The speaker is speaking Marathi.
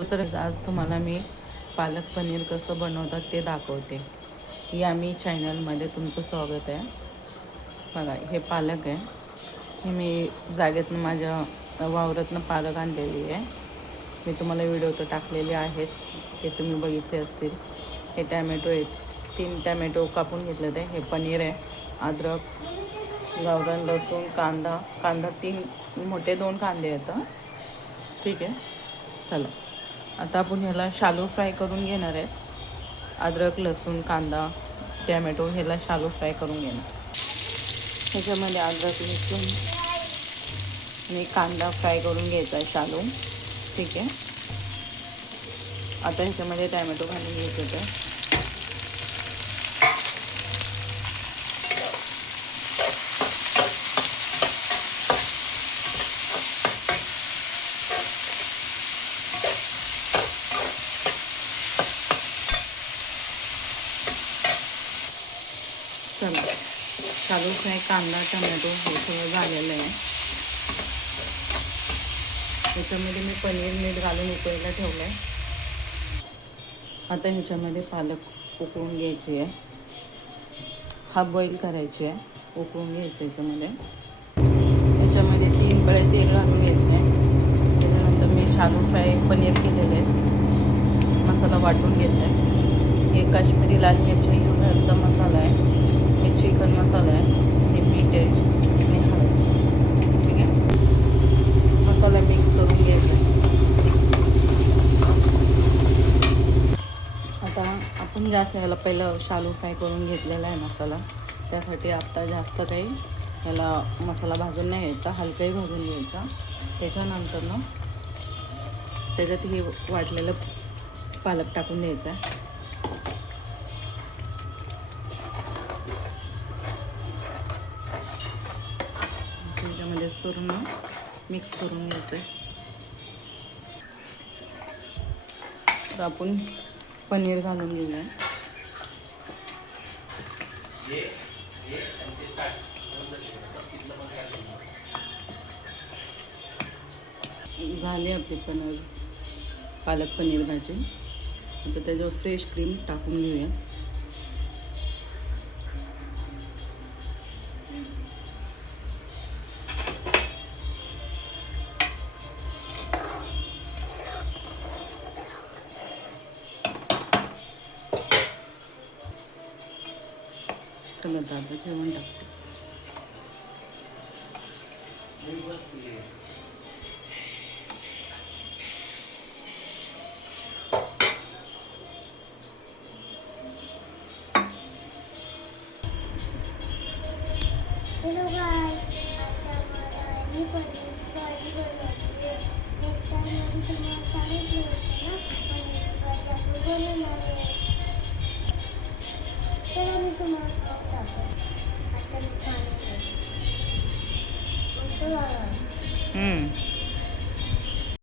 तर आज तुम्हाला मी पालक पनीर कसं बनवतात ते दाखवते. या मी चॅनलमध्ये तुमचं स्वागत आहे. बघा, हे पालक आहे. हे मी जागेतनं माझ्या वावरातनं पालक आणलेली आहे. मी तुम्हाला व्हिडिओ तर टाकलेले आहेत, ते तुम्ही बघितले असतील. हे टॅमॅटो आहेत, 3 टॅमॅटो कापून घेतले. हे पनीर आहे, अद्रक, गावरान लसूण, कांदा 3 मोठे 2 कांदे आहेत. ठीक आहे, चला आता आपण ह्याला शालो फ्राय करून घेणार आहेत. अद्रक, लसूण, कांदा, टॅमॅटो ह्याला शालो फ्राय करून घेणार. ह्याच्यामध्ये अद्रक, लसूण आणि कांदा फ्राय करून घ्यायचा आहे शालो. ठीक आहे, आता ह्याच्यामध्ये टॅमॅटो घालून घ्यायचं आहे. चला, शालो फ्राय कांदा टमॅटो हे सगळं झालेलं आहे. ह्याच्यामध्ये मी पनीर मीठ घालून उकळायला ठेवलं आहे. आता ह्याच्यामध्ये पालक उकळून घ्यायची आहे, हाफ बॉईल करायची आहे, उकळून घ्यायचं. ह्याच्यामध्ये 3 पळे तेल घालून घ्यायचं आहे. त्याच्यानंतर मी शालो फ्राय पनीर केलेले आहे, मसाला वाटून घेत आहे. हे काश्मीरी लाल मिरची घरचा मसाला आहे, हे चिकन मसाला आहे, हे मीठ आहे आणि हळद. ठीक आहे, मसाला मिक्स करून घ्यायचा. आता आपण जास्त ह्याला पहिलं शालो फ्राय करून घेतलेला आहे मसाला, त्यासाठी आता जास्त काही ह्याला मसाला भाजून नाही घ्यायचा, हलकाही भाजून घ्यायचा. त्याच्यानंतर त्याच्यात हे वाटलेलं पालक टाकून द्यायचा. त्याच्यामध्ये पूर्ण मिक्स करून घ्यायचं. तर आपण पनीर घालून घेऊया. झाली आपली पालक पनीर भाजी. आता त्याच्यावर फ्रेश क्रीम टाकून घेऊया. चला आता जेवण टाकते. हॅलो गाय, आता मला मी पनीरची भाजी बनवली आहे. नेक्स्ट टाईममध्ये तुम्हाला सांगितलं होतं ना, पनीरची भाजी आपण बनवणार आहे. चला मी तुम्हाला खाऊन दाखवते. आता मी खाणार आहे.